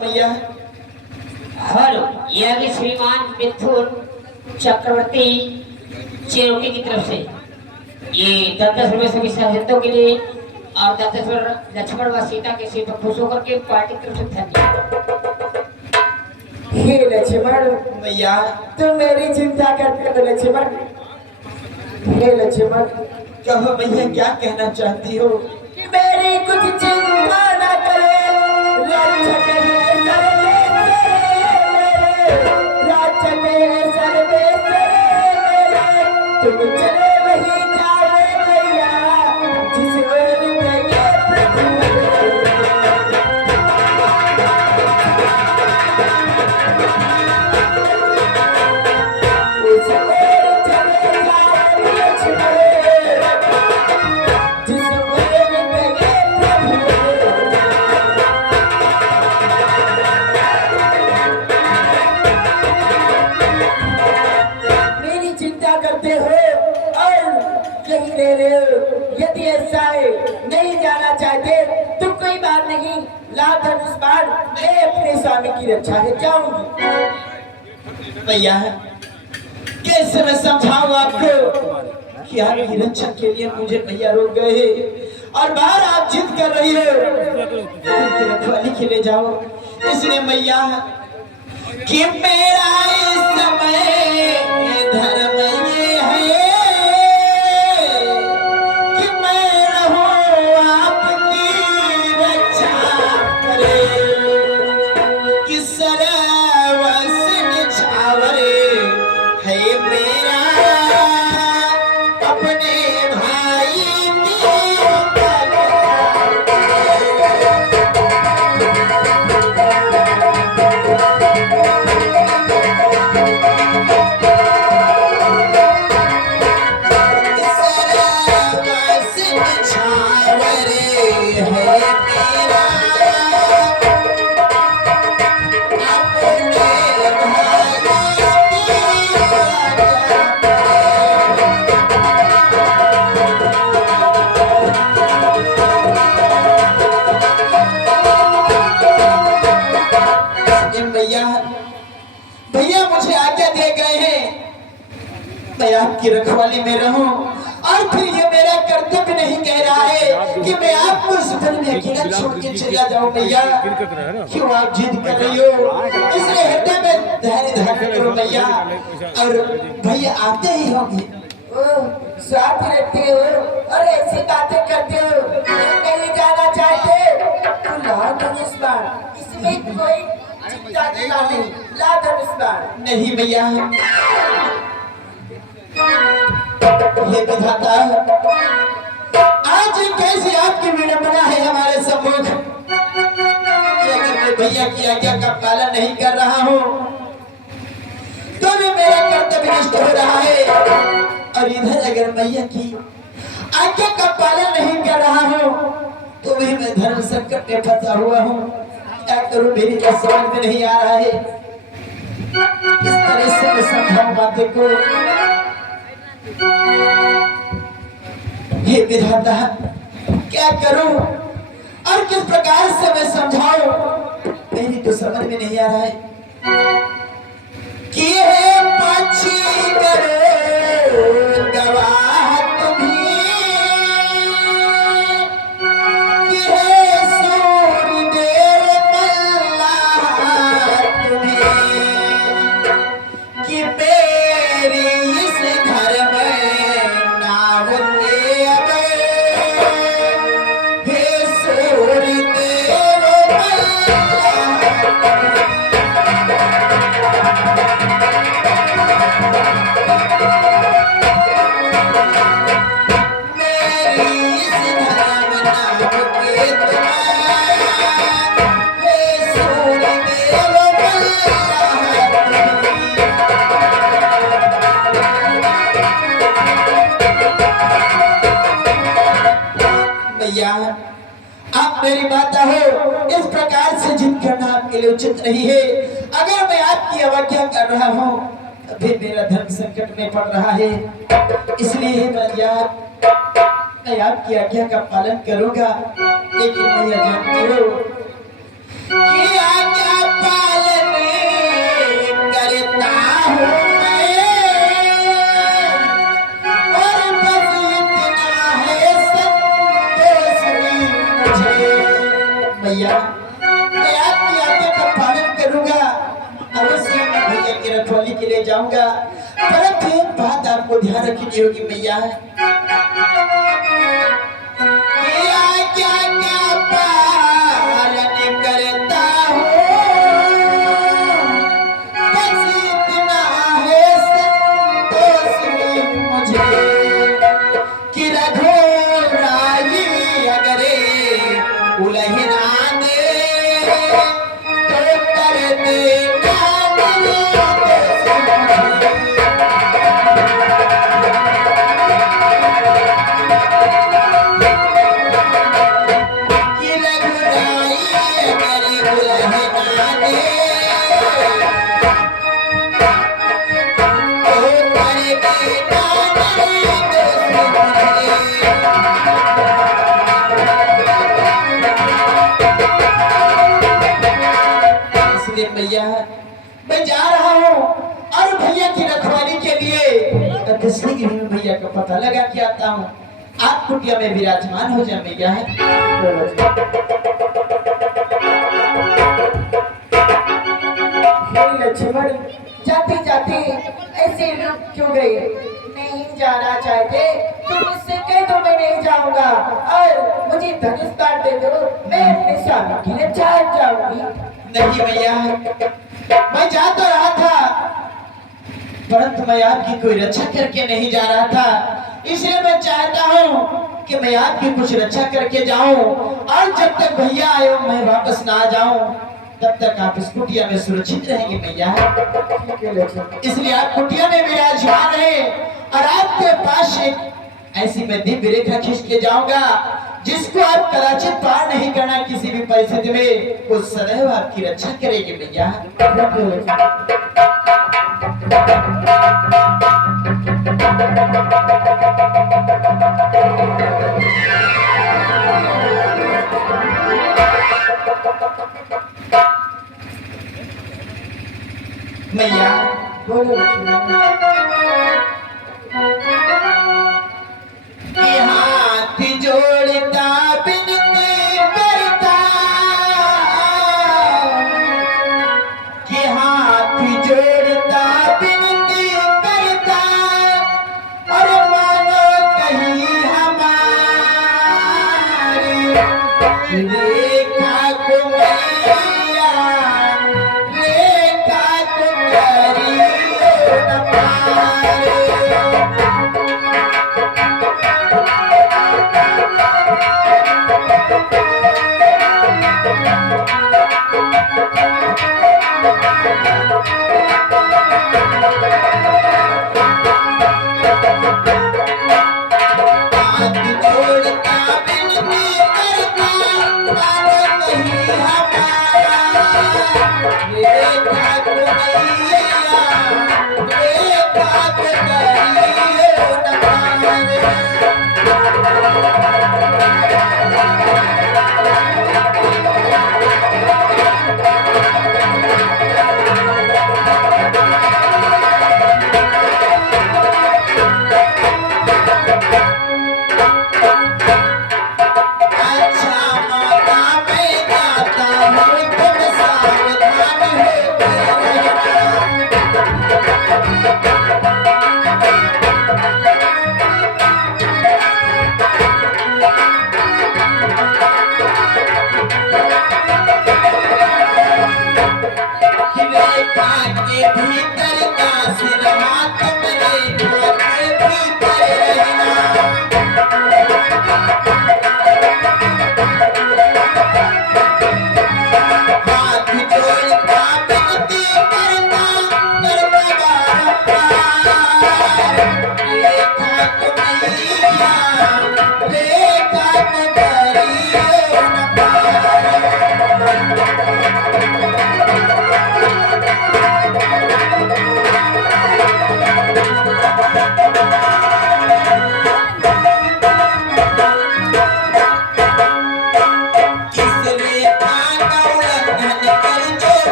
मैया। हेलो, यह भी श्रीमान मिथुन चक्रवर्ती चिरोटी की तरफ से ये 10-10 रुपए सभी सदस्यों के लिए और 10-10 रुपए लक्ष्मण व सीता के सिर पर खुश होकर के पार्टी की तरफ से धन्यवाद। हे लक्ष्मण मैया तुम मेरी चिंता करते हो लक्ष्मण। हे लक्ष्मण कहो मैया, क्या कहना चाहती हो? मेरी कुछ चिंता न करे, रक्षक है सर्वेश्वर मेरे, तुम चले वही जाओ मैया जिस ओर गए प्रभु। उस ओर चले जाओ लक्ष्मण जिस ओर गए प्रभु। मेरी चिंता करते हो और यही रह रहे हो। यदि ऐसा है नहीं जाना चाहते तो कोई बात नहीं, लाल धनुष बाण मैं अपने स्वामी की रक्षा में जाऊंगी। मैया कैसे मैं समझाऊं आपको कि आपकी रक्षा के लिए मुझे मैया रोक गए हैं और बाहर आप जिद कर रही हो उनकी रखवाली के लिए जाओ। इसलिए मैया कि मेरा इस समय धर्म ये है कि मैं रहूं आपकी रक्षा करे, कि सरवस निछावरे है मेरा अपने भाई की सरवस निछावरे है मेरा अपने भैया भैया मुझे आज्ञा दे गए हैं मैं आपकी रखवाली में रहूं, और फिर ये मेरा कर्तव्य नहीं कह रहा है कि मैं आपको इस वन में अकेला छोड़ के चला जाऊं। भैया क्यों आप जिद कर रही हो? इसलिए हृदय में धैर्य धारण करो भैया, और भैया आते ही होंगे। साथ रहते हो और ऐसी बातें करते हो, नहीं जाना चाहते तो लाल धनुष बाण, इसमें कोई चिंता की बात नहीं। लाल धनुष बाण नहीं भैया, ये विधाता आज कैसे आपकी विडंबना है हमारे सम्मुख कि अगर मैं भैया की आज्ञा का पालन नहीं कर रहा हूँ तो भी मेरा कर्तव्य नष्ट हो रहा है, और इधर अगर भैया की आज्ञा का पालन नहीं कर रहा हूँ तो भी मैं धर्म संकट में फंसा हुआ हूँ। क्या करूं, मेरी तो समझ में नहीं आ रहा है। किस तरह से मैं समझाऊं बातें को? हे विधाता क्या करूं और किस प्रकार से मैं समझाऊं, मेरी तो समझ में नहीं आ रहा है। कि हे पक्षी करो गवाह तुम्हीं, कि हे सूर्य देव मल्लाह तुम्हीं, कि मेरी इस धर्म नाव के अब हे सूर्य देव मल्लाह भैया आप मेरी माता हो, इस प्रकार से जिद करना आपके लिए उचित नहीं है। अगर मैं आपकी अवज्ञा कर रहा हूँ तो फिर मेरा धर्म संकट में पड़ रहा है। इसलिए भैया मैं आपकी आज्ञा का पालन करूंगा, लेकिन भैया जानती हो कि आज्ञा जाऊंगा, परंतु एक बात आपको ध्यान रखनी होगी मैया, क्या क्या पालन करता हूँ, बस इतना है संतोष मुझे कि रघुराई अगरे उलहना दे तो कर देना कि रघुराई अगरे उलहना दे भैया मैं जा रहा हूँ और भैया की रखवाली के लिए कृष्णगिरी में भैया का पता लगा के आता हूँ। आप कुटिया में विराजमान हो जाए भैया है। लक्ष्मण जाते जाते ऐसे रुक क्यों गए? नहीं जाना चाहते तो मुझसे कह दो मैं नहीं जाऊंगा और मुझे धनुष काट दे दो, मैं अपने स्वामी की रक्षा जाऊंगी। नहीं भैया मैं जा तो रहा था, परंतु मैं आपकी कोई रक्षा करके नहीं जा रहा था, इसलिए मैं चाहता हूँ कि मैं आपकी कुछ रक्षा करके जाऊं और जब तक भैया आए मैं वापस ना आ जाऊं तब तक आप इस कुटिया में सुरक्षित रहेंगे भैया। इसलिए आप कुटिया में विराजमान रहे और आपके पास एक ऐसी मैं दिव्य रेखा खींच के जाऊंगा जिसको आप कदाचित पार नहीं करना किसी भी परिस्थिति में, वो सदैव आपकी रक्षा करेगी भैया। मैया बोलो कि हाथ जोड़ता बिनती करता, कि हाथ जोड़ता बिनती करता और मानो कहीं हमारी रेखा को मैया, रेखा को करियो न पार।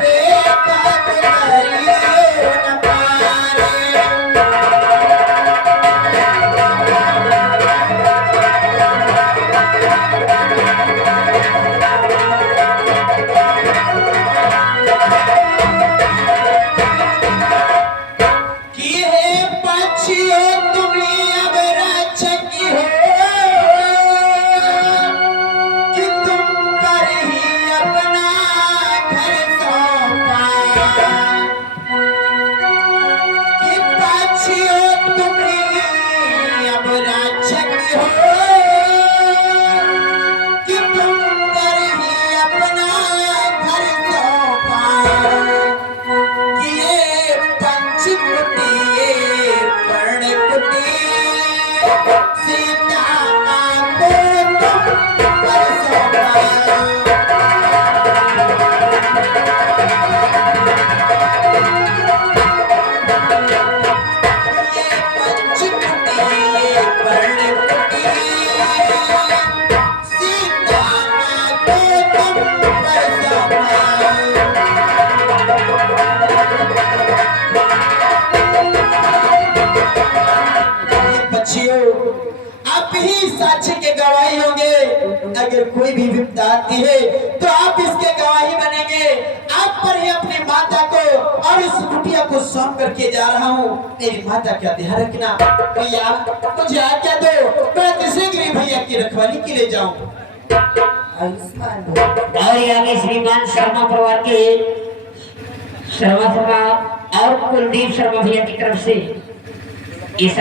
रेखा गुजरियो न पारे। कि हे पक्षियों तुम्हें अब रक्षक हो, कि तुम पर ही अपना घर सौंपा। कि पक्षियों तुम्हें अब रक्षक हो, कि तुम पर ही अपना घर सौंपा। कि ये पंचकुटी ये पर्णकुटी, सीता आपको तुम पर सौंपा। ये पंचकुटी ये पर्णकुटी, सीता आपको तुम पर सौंपा। बच्चियों, आप ही साक्षी के गवाही होंगे। अगर कोई भी विपदा आती है तो आप इसके गवाही बनेंगे। आप पर ही अपनी माता को और इस कुटिया को सौंप करके जा रहा हूँ। मेरी माता का ध्यान रखना। भैया मुझे आज्ञा दो, मैं दूसरे गिरी भैया की रखवाली के लिए जाऊँ। आयुष्मान भव। और ये आगे श्रीमान शर्मा परिवार के शर्मा और कुलदीप शर्मा भैया की तरफ से इस